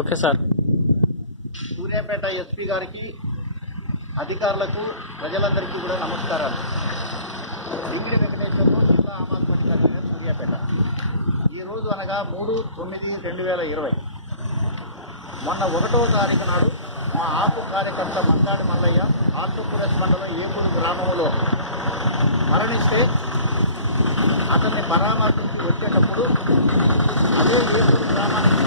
Okay sir. Suryapet SP గారికి అధికారులకు ప్రజలందరికీ కూడా నమస్కారాలు. డింగిడి వెంకటేశ్వర్లు జిల్లా ఆమ్ ఆద్మీ కన్వీనర్ సూర్యాపేట. ఈరోజు అనగా మూడు తొమ్మిది రెండు వేల ఇరవై. మొన్న ఒకటవ తారీఖు నాడు మా ఆకు కార్యకర్త మందాడి మల్లయ్య ఆంధ్రప్రదేశ్ మండలం ఏపూరు గ్రామంలో మరణిస్తే అతన్ని పరామర్శించి వచ్చేటప్పుడు అదే ఏపూరు గ్రామానికి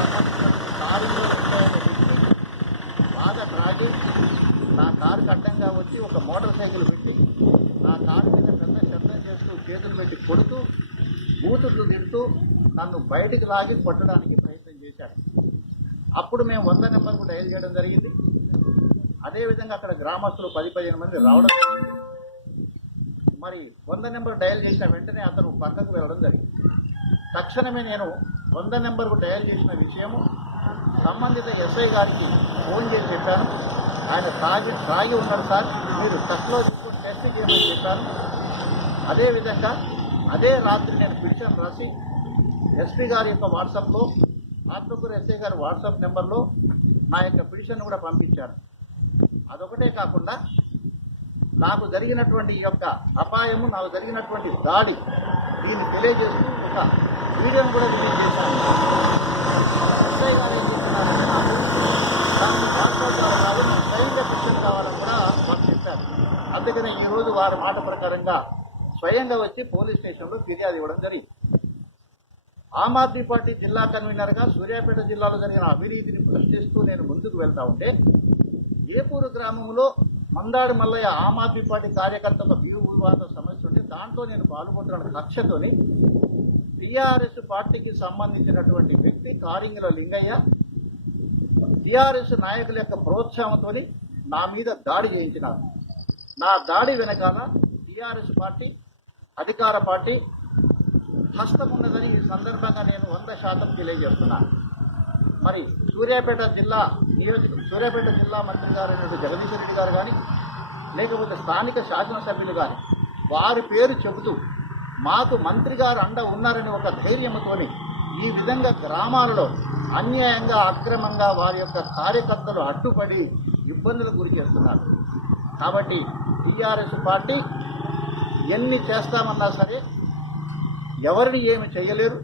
పెట్టి కొడుతూ బూతులు తింటూ నన్ను బయటికి లాగి కొట్టడానికి ప్రయత్నం చేశాడు అప్పుడు మేము వంద నెంబర్కు డయల్ చేయడం జరిగింది? అదేవిధంగా అక్కడ గ్రామస్తులు పది పదిహేను మంది రావడం జరిగింది. మరి వంద నెంబర్ డయల్ చేసిన వెంటనే అతను పక్కకు వెళ్ళడం జరిగింది. తక్షణమే నేను వంద నెంబర్కు డయల్ చేసిన విషయము సంబంధిత ఎస్ఐ గారికి ఫోన్ చేసి చెప్పాను. ఆయన తాగి తాగి ఉన్నారు సార్. మీరు టచ్లో తీసుకొని టెస్ట్ చేయమని చెప్పాను అదేవిధంగా అదే రాత్రి నేను పిటిషన్ రాసి ఎస్పీ గారి యొక్క వాట్సాప్లో ఆత్మకూరు ఎస్ఐ గారి వాట్సాప్ నెంబర్లో నా యొక్క పిటిషన్ కూడా పంపించాను అదొకటే కాకుండా నాకు జరిగినటువంటి ఈ యొక్క అపాయము నాకు జరిగినటువంటి దాడి దీన్ని తెలియజేస్తూ ఒక వీడియోను కూడా రిలీజ్ చేశాను. ఎస్ఐ గారు ఏం చెప్తున్నారంటే నాకు స్వయంగా కావాలని కూడా మాకు చెప్పారు. అందుకనే ఈరోజు వారి మాట ప్రకారంగా స్వయంగా వచ్చి పోలీస్ స్టేషన్లో ఫిర్యాదు ఇవ్వడం జరిగింది. ఆమ్ ఆద్మీ పార్టీ జిల్లా కన్వీనర్గా సూర్యాపేట జిల్లాలో జరిగిన అవినీతిని ప్రశ్నిస్తూ నేను ముందుకు వెళ్తా ఉంటే ఇలేపూరు గ్రామంలో మందాడు మల్లయ్య ఆమ్ ఆద్మీ పార్టీ కార్యకర్తల ఒక సమస్య ఉంటే దాంట్లో నేను పాల్గొంటున్న కక్షతోని టీఆర్ఎస్ పార్టీకి సంబంధించినటువంటి వ్యక్తి కారింగిల లింగయ్య టీఆర్ఎస్ నాయకుల యొక్క ప్రోత్సాహంతో నా మీద దాడి చేయించినారు. నా దాడి వెనకాల టీఆర్ఎస్ పార్టీ అధికార పార్టీ హస్తం ఉన్నదని ఈ సందర్భంగా నేను వంద శాతం తెలియజేస్తున్నాను మరి సూర్యాపేట జిల్లా నియోజక సూర్యాపేట జిల్లా మంత్రి గారు జగదీశ్వర రెడ్డి గారు కానీ లేకపోతే స్థానిక శాసనసభ్యులు కానీ వారి పేరు చెబుతూ మాకు మంత్రి గారు అండ ఉన్నారని ఒక ధైర్యంతోని ఈ విధంగా గ్రామాలలో అన్యాయంగా అక్రమంగా వారి యొక్క కార్యకర్తలు అడ్డుపడి ఇబ్బందులకు గురి చేస్తున్నారు. కాబట్టి టీఆర్ఎస్ పార్టీ ఎన్ని చేస్తామన్నా సరే ఎవరిని ఏమి చేయలేరు.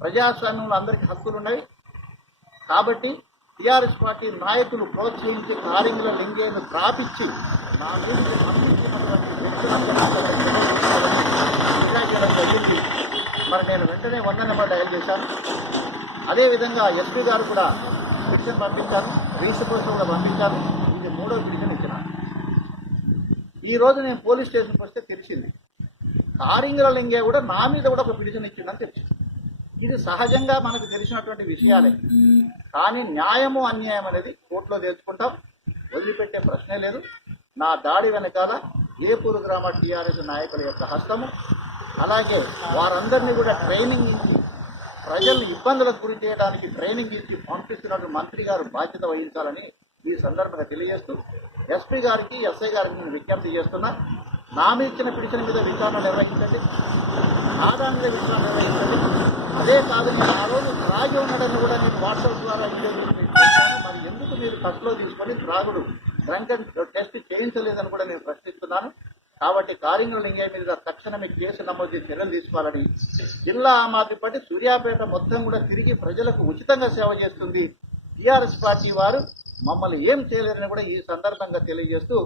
ప్రజాస్వామ్యంలో అందరికీ హక్కులు ఉన్నాయి. కాబట్టి టీఆర్ఎస్ పార్టీ నాయకులు ప్రోత్సహించి కారింగుల లింగేను త్రాపిచ్చి నా గురించి జరిగింది. మరి నేను వెంటనే వంద నెంబర్ డయల్ చేశాను. అదేవిధంగా ఎస్పీ గారు కూడా పిటిషన్ పంపించాను రీల్స్ కోసం కూడా పంపించాను ఇది మూడో పిటిషన్ ఇచ్చిన ఈ రోజు నేను పోలీస్ స్టేషన్కి వస్తే తెలిసింది. కారింగుల లింగే కూడా నా మీద కూడా ఒక పిటిషన్ ఇచ్చిందని తెలిసింది. ఇది సహజంగా మనకు తెలిసినటువంటి విషయాలే. కానీ న్యాయము అన్యాయం అనేది కోర్టులో తెచ్చుకుంటాం. వదిలిపెట్టే ప్రశ్నే లేదు. నా దాడి వెనకాల ఏపూరు గ్రామ టీఆర్ఎస్ నాయకుల యొక్క హస్తము అలాగే వారందరినీ కూడా ట్రైనింగ్ ఇచ్చి ప్రజల్ని ఇబ్బందులకు గురి చేయడానికి ట్రైనింగ్ ఇచ్చి పంపిస్తున్నట్టు మంత్రి గారు బాధ్యత వహించాలని ఈ సందర్భంగా తెలియజేస్తూ ఎస్పీ గారికి ఎస్ఐ గారికి నేను విజ్ఞప్తి చేస్తున్నా నా ఇచ్చిన పిటిషన్ మీద విచారణ నిర్వహించండి. ఆదాయం మీద విచారణ నిర్వహించండి. అదే కాదు నేను ఆ రోజు త్రాగి ఉన్నాడని కూడా నేను వాట్సాప్ ద్వారా మరి ఎందుకు మీరు కస్టులో తీసుకొని త్రాగుడు డ్రంక్ అండ్ టెస్ట్ చేయించలేదని కూడా నేను ప్రశ్నిస్తున్నాను. కాబట్టి కారింగుల ఎంజాయ్ మీద తక్షణమే కేసు నమోదు చర్యలు తీసుకోవాలని జిల్లా ఆమ్ ఆద్మీ పార్టీ సూర్యాపేట మొత్తం కూడా తిరిగి ప్రజలకు ఉచితంగా సేవ చేస్తుంది టీఆర్ఎస్ పార్టీ వారు. మమ్మల్ని ఏం చేయలేరని కూడా ఈ సందర్భంగా తెలియజేస్తూ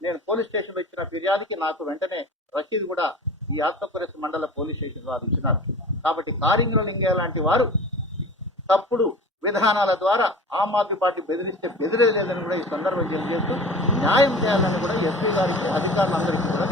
నేను పోలీస్ స్టేషన్లో ఇచ్చిన ఫిర్యాదుకి నాకు వెంటనే రసీదు కూడా ఈ ఆత్మపురస్ మండల పోలీస్ స్టేషన్ వారు ఇచ్చినారు. కాబట్టి కారింగుల లింగయ్య లాంటి వారు తప్పుడు విధానాల ద్వారా ఆమ్ ఆద్మీ పార్టీ బెదిరిస్తే బెదిరేది కూడా ఈ సందర్భం తెలియజేస్తూ న్యాయం చేయాలని కూడా ఎస్పీ గారికి అధికారులందరికీ కూడా